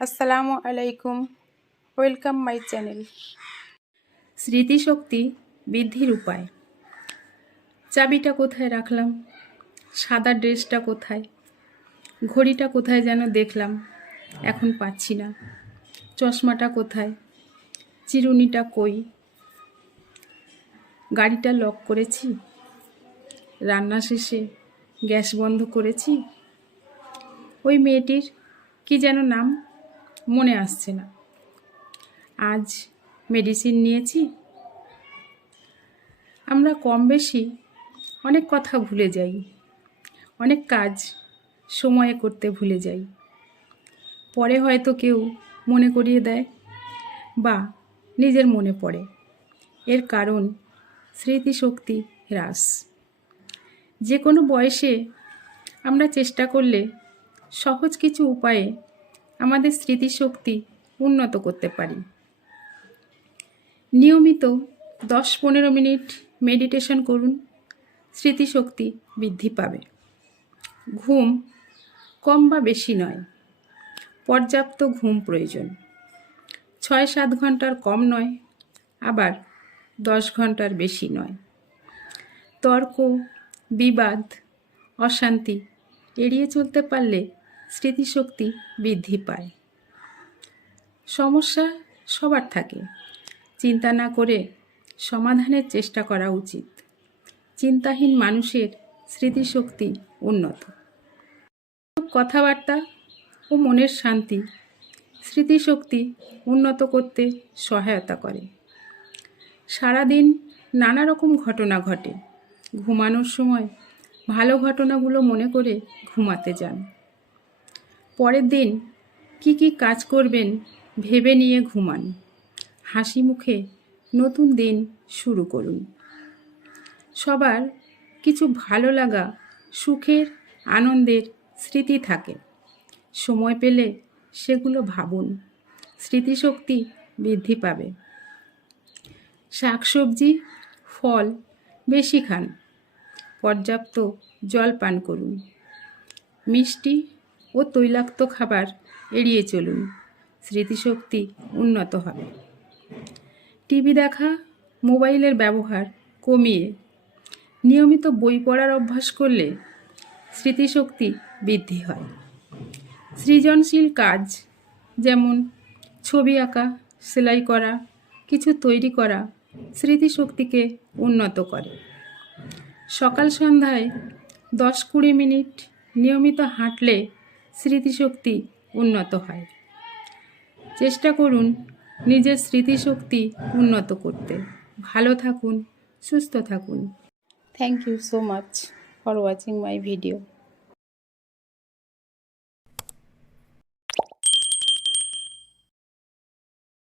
আসসালামু আলাইকুম, welcome my channel. স্মৃতিশক্তি বৃদ্ধির উপায়। চাবিটা কোথায় রাখলাম, সাদা ড্রেসটা কোথায়, ঘড়িটা কোথায় যেন দেখলাম, এখন পাচ্ছি না। চশমাটা কোথায়, চিরুনিটা কই, গাড়িটা লক করেছি, রান্না শেষে গ্যাস বন্ধ করেছি, ওই মেয়েটির কি যেন নাম মনে আসছে না, আজ মেডিসিন নিয়েছি। আমরা কম বেশি অনেক কথা ভুলে যাই, অনেক কাজ সময়ে করতে ভুলে যাই। পরে হয়তো কেউ মনে করিয়ে দেয় বা নিজের মনে পড়ে। এর কারণ স্মৃতিশক্তি হ্রাস। যে কোনো বয়সে আমরা চেষ্টা করলে সহজ কিছু উপায়ে আমাদের স্মৃতিশক্তি উন্নত করতে পারি। নিয়মিত 10-15 মিনিট মেডিটেশন করুন, স্মৃতিশক্তি বৃদ্ধি পাবে। ঘুম কম বা বেশি নয়, পর্যাপ্ত ঘুম প্রয়োজন। 6-7 ঘন্টার কম নয়, আবার 10 ঘন্টার বেশি নয়। তর্ক, বিবাদ, অশান্তি এড়িয়ে চলতে পারলে স্মৃতিশক্তি বৃদ্ধি পায়। সমস্যা সবার থাকে, চিন্তা না করে সমাধানের চেষ্টা করা উচিত। চিন্তাহীন মানুষের স্মৃতিশক্তি উন্নত। কথাবার্তা ও মনের শান্তি স্মৃতিশক্তি উন্নত করতে সহায়তা করে। সারাদিন নানা রকম ঘটনা ঘটে, ঘুমানোর সময় ভালো ঘটনাগুলো মনে করে ঘুমাতে যান। পরের দিন কি কি কাজ করবেন ভেবে নিয়ে ঘুমান। হাসি মুখে নতুন দিন শুরু করুন। সবার কিছু ভালো লাগা, সুখের, আনন্দের স্মৃতি থাকে। সময় পেলে সেগুলো ভাবুন, স্মৃতিশক্তি বৃদ্ধি পাবে। শাকসবজি, ফল বেশি খান, পর্যাপ্ত জল পান করুন। মিষ্টি ও তৈলাক্ত খাবার এড়িয়ে চলুন, স্মৃতিশক্তি উন্নত হবে। টিভি দেখা, মোবাইলের ব্যবহার কমিয়ে নিয়মিত বই পড়ার অভ্যাস করলে স্মৃতিশক্তি বৃদ্ধি হয়। সৃজনশীল কাজ যেমন ছবি আঁকা, সেলাই করা, কিছু তৈরি করা স্মৃতিশক্তিকে উন্নত করে। সকাল সন্ধ্যায় 10-20 মিনিট নিয়মিত হাঁটলে স্মৃতিশক্তি উন্নত হয়। চেষ্টা করুন নিজের স্মৃতিশক্তি উন্নত করতে। ভালো থাকুন, সুস্থ থাকুন। Thank you so much for watching my video.